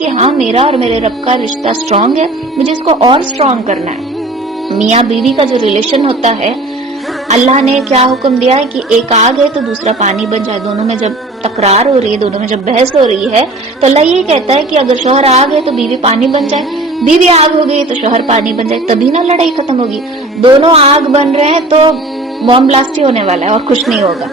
کہ ہاں میرا اور میرے رب کا رشتہ اسٹرانگ ہے، مجھے اس کو اور اسٹرانگ کرنا ہے۔ میاں بیوی کا جو ریلیشن ہوتا ہے، اللہ نے کیا حکم دیا ہے کہ ایک آگ ہے تو دوسرا پانی بن جائے۔ دونوں میں جب تکرار ہو رہی ہے، دونوں میں جب بحث ہو رہی ہے، تو اللہ یہ کہتا ہے کہ اگر شوہر آگ ہے تو بیوی پانی بن جائے، بیوی آگ ہو گئی تو شوہر پانی بن جائے، تبھی نہ لڑائی ختم ہوگی۔ دونوں آگ بن رہے ہیں تو بم بلاسٹ ہی ہونے والا ہے اور کچھ نہیں ہوگا۔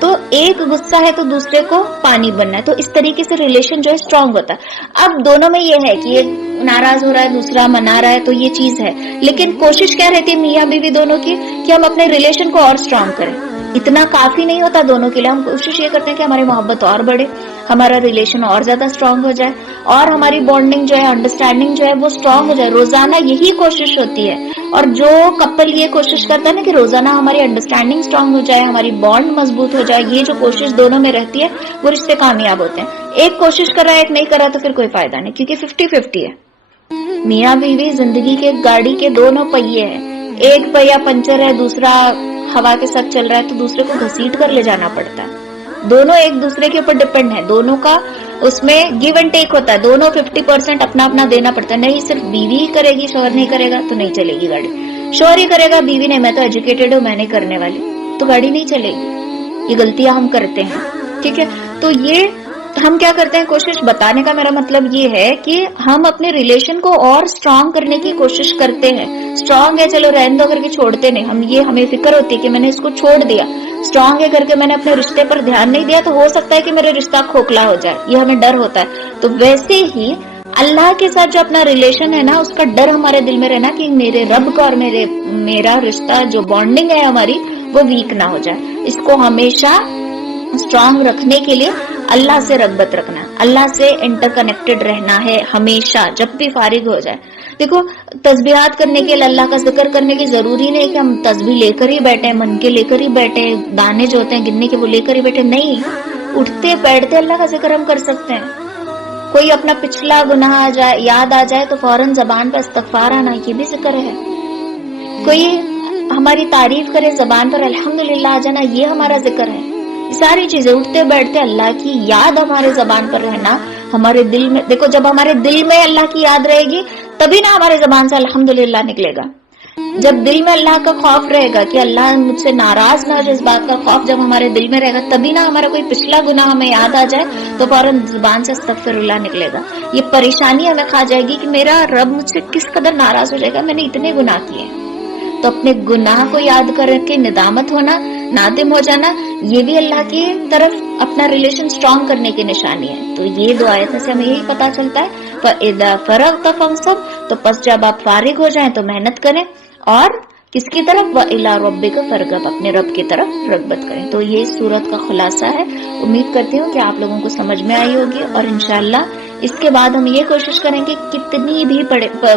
تو ایک غصہ ہے تو دوسرے کو پانی بننا ہے، تو اس طریقے سے ریلیشن جو ہے اسٹرانگ ہوتا ہے۔ اب دونوں میں یہ ہے کہ ایک ناراض ہو رہا ہے، دوسرا منا رہا ہے، تو یہ چیز ہے، لیکن کوشش کیا رہتی ہے میاں بیوی دونوں کی کہ ہم اپنے ریلیشن کو اور اسٹرانگ کریں۔ اتنا کافی نہیں ہوتا دونوں کے لیے، ہم کوشش یہ کرتے ہیں کہ ہماری محبت اور بڑھے، ہمارا ریلیشن اور زیادہ اسٹرانگ ہو جائے، اور ہماری بانڈنگ جو ہے، انڈرسٹینڈنگ جو ہے وہ اسٹرانگ ہو جائے۔ روزانہ یہی کوشش ہوتی ہے، اور جو کپل یہ کوشش کرتا ہے نا کہ روزانہ ہماری انڈرسٹینڈنگ اسٹرانگ ہو جائے، ہماری بانڈ مضبوط ہو جائے، یہ جو کوشش دونوں میں رہتی ہے وہ رشتے کامیاب ہوتے ہیں۔ ایک کوشش کر رہا ہے ایک نہیں کر رہا تو پھر کوئی فائدہ نہیں، کیونکہ 50-50 ہے۔ میاں بیوی زندگی کے گاڑی کے دونوں پہیے ہیں، ایک پہیا پنچر ہے، دوسرا ہوا کے ساتھ چل رہا ہے تو دوسرے کو گھسیٹ کر لے جانا پڑتا ہے۔ دونوں ایک دوسرے کے اوپر ڈپینڈ ہے، دونوں کا اس میں گیو اینڈ ٹیک ہوتا ہے، دونوں 50% اپنا اپنا دینا پڑتا ہے۔ نہیں صرف بیوی ہی کرے گی، شوہر نہیں کرے گا تو نہیں چلے گی گاڑی، شوہر ہی کرے گا، بیوی نہیں میں تو ایجوکیٹڈ ہوں میں نہیں کرنے والی، تو گاڑی نہیں چلے گی۔ یہ غلطیاں ہم کرتے ہیں، ٹھیک ہے؟ تو یہ ہم کیا کرتے ہیں، کوشش بتانے کا میرا مطلب یہ ہے کہ ہم اپنے ریلیشن کو اور اسٹرانگ کرنے کی کوشش کرتے ہیں۔ اسٹرانگ ہے چلو رہن دو کر کے چھوڑتے نہیں، ہمیں فکر ہوتی ہے کہ میں نے اس کو چھوڑ دیا، اسٹرانگ ہے کر کے میں نے اپنے رشتے پر دھیان نہیں دیا تو ہو سکتا ہے کہ میرا رشتہ کھوکھلا ہو جائے، یہ ہمیں ڈر ہوتا ہے۔ تو ویسے ہی اللہ کے ساتھ جو اپنا ریلیشن ہے نا، اس کا ڈر ہمارے دل میں رہنا کہ میرے رب کا اور میرا رشتہ جو بانڈنگ ہے ہماری وہ ویک نہ ہو جائے۔ اس کو ہمیشہ اسٹرانگ رکھنے کے لیے اللہ سے رغبت رکھنا، اللہ سے انٹر کنیکٹڈ رہنا ہے ہمیشہ، جب بھی فارغ ہو جائے۔ دیکھو تسبیحات کرنے کے لیے، اللہ کا ذکر کرنے کی ضروری نہیں کہ ہم تسبیح لے کر ہی بیٹھے، من کے لے کر ہی بیٹھے، دانے جو ہوتے ہیں گننے کے وہ لے کر ہی بیٹھے، نہیں، اٹھتے بیٹھتے اللہ کا ذکر ہم کر سکتے ہیں۔ کوئی اپنا پچھلا گناہ یاد آ جائے تو فوراً زبان پہ استغفار آنا، یہ بھی ذکر ہے۔ کوئی ہماری تعریف کرے زبان پر الحمدللہ آ جانا، یہ ہمارا ذکر ہے۔ ساری چیزیں اٹھتے بیٹھتے اللہ کی یاد ہمارے زبان پر رہنا، ہمارے دل میں، دیکھو جب ہمارے دل میں اللہ کی یاد رہے گی تبھی نہ ہمارے زبان سے الحمدللہ نکلے گا۔ جب دل میں اللہ کا خوف رہے گا کہ اللہ مجھ سے ناراض نہ ہو جائے، اس بات کا خوف جب ہمارے دل میں رہے گا تبھی نہ ہمارا کوئی پچھلا گناہ ہمیں یاد آ جائے تو فوراً زبان سے استغفر اللہ نکلے گا۔ یہ پریشانی ہمیں کھا جائے گی کہ میرا رب مجھ سے کس قدر ناراض ہو جائے گا، میں نے اتنے گناہ کیے۔ تو اپنے گناہ کو یاد کر کے ندامت ہونا، نادم ہو جانا، یہ بھی اللہ کی طرف اپنا ریلیشن اسٹرانگ کرنے کی نشانی ہے۔ تو یہ دو آیتوں سے ہمیں یہی پتا چلتا ہے، فَإِذَا فَرَغْتَ فَانصَبْ، تو پس جب آپ فارغ ہو جائیں تو محنت کریں، اور کس کی طرف، وَإِلَىٰ رَبِّكَ فَارْغَب، اپنے رب کی طرف رغبت کریں۔ تو یہ اس سورت کا خلاصہ ہے۔ امید کرتی ہوں کہ آپ لوگوں کو سمجھ میں آئی ہوگی، اور انشاءاللہ اس کے بعد ہم یہ کوشش کریں کہ کتنی بھی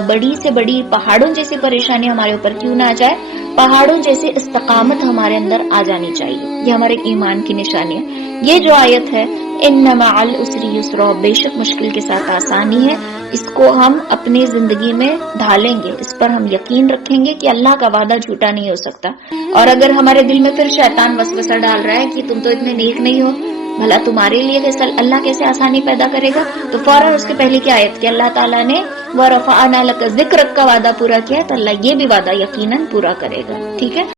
بڑی سے بڑی پہاڑوں جیسی پریشانی ہمارے اوپر کیوں نہ آ جائے، پہاڑوں جیسی استقامت ہمارے اندر آ جانی چاہیے۔ یہ ہمارے ایمان کی نشانی ہے۔ یہ جو آیت ہے ان مع العسر یسرا، بے شک مشکل کے ساتھ آسانی ہے، اس کو ہم اپنی زندگی میں ڈھالیں گے، اس پر ہم یقین رکھیں گے کہ اللہ کا وعدہ جھوٹا نہیں ہو سکتا۔ اور اگر ہمارے دل میں پھر شیطان وسوسہ ڈال رہا ہے کہ تم تو اتنے نیک نہیں ہو، بھلا تمہارے لیے اللہ کیسے آسانی پیدا کرے گا، تو فوراً اس کے پہلے کی آیت کہ اللہ تعالیٰ نے وَرَفَعْنَا لَكَ ذِكْرَكَ کا وعدہ پورا کیا ہے، تو اللہ یہ بھی وعدہ یقیناً پورا کرے گا، ٹھیک ہے۔